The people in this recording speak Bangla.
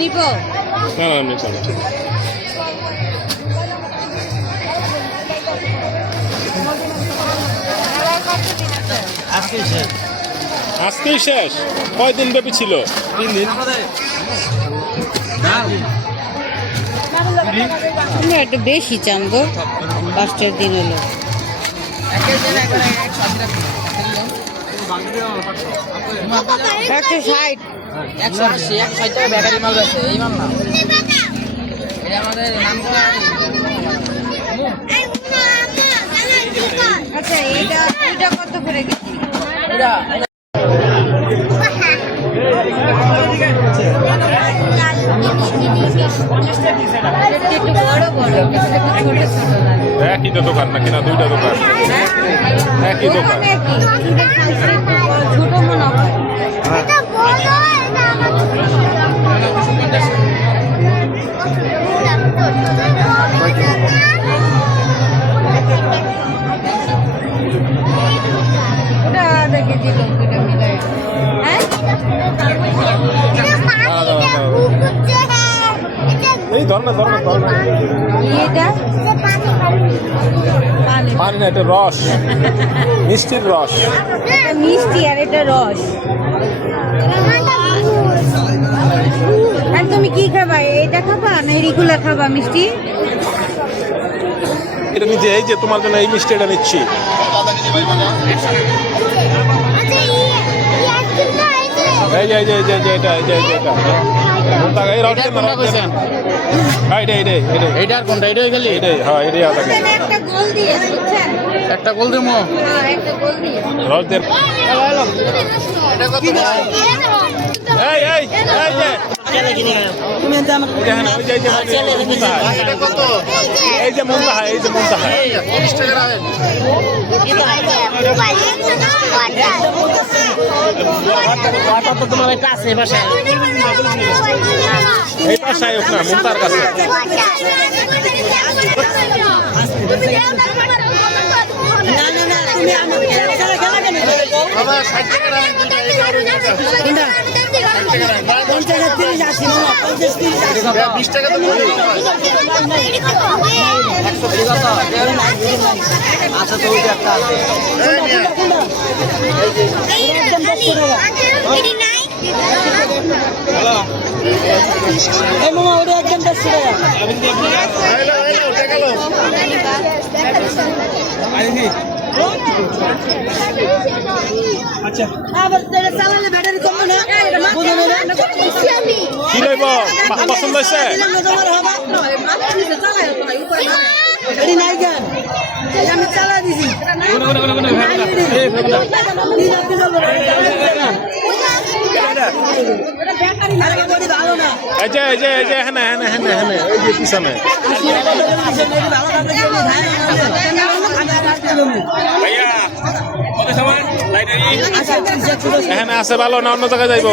নিব না না নিব না আজকেই শেষ কয়দিন ব্যাপী ছিল 3 দিন একটু বেশি চান গো 5টার দিন হলো একশো 60 180 টাকা ব্যাটারি মাল আছে এই মাল না এটা আমাদের নাম আচ্ছা এটা কত করে কেজি এটা একটু বড় বড় ছোট ছোট একই তো দোকান নাকি না দুইটা দোকান একই দোকান ছোট মনে হয় ওটা আধা কেজি লোক দুটো মিলাই হ্যাঁ এই ধর না এটা পানি না এটা রস মিষ্টির রস এটা মিষ্টি আর এটা রস আর তুমি কি খাবা এটা খাবা না রেগুলার খাবা মিষ্টি এটা নিজে এই যে তোমার জন্য এই মিষ্টিটা নিচ্ছি এই যে এটা এই রস এইটার কোনটা এটাই গেলি হ্যাঁ এটাই আদা এখানে একটা গোল দিয়ে বুঝছেন একটা গোল দেবো হ্যাঁ একটা গোল দিয়ে রস দিয়ে এটা কত এটা কত এই যে মনটা হয় 30 টাকা রাখেন তোমার একটা আছে বাসায় এই পাশায় না মুন্তার কাছে বাবা 60 টাকা রাখেন দুইটা 20 টাকা তো আচ্ছা তো ওইটা একটা আছে এই মামা ওটা একদম 10 টাকা আচ্ছা আবার তেরে চালালে ব্যাটারি কম না বুঝো না কি লইব পছন্দ হয়েছে তোমার হবে এডি নাই গান আমি চালা দিছি ভালো না এই যে এখানে এই যে পিছনে ভাইয়া এখানে আছে ভালো না অন্য জায়গায় যাইব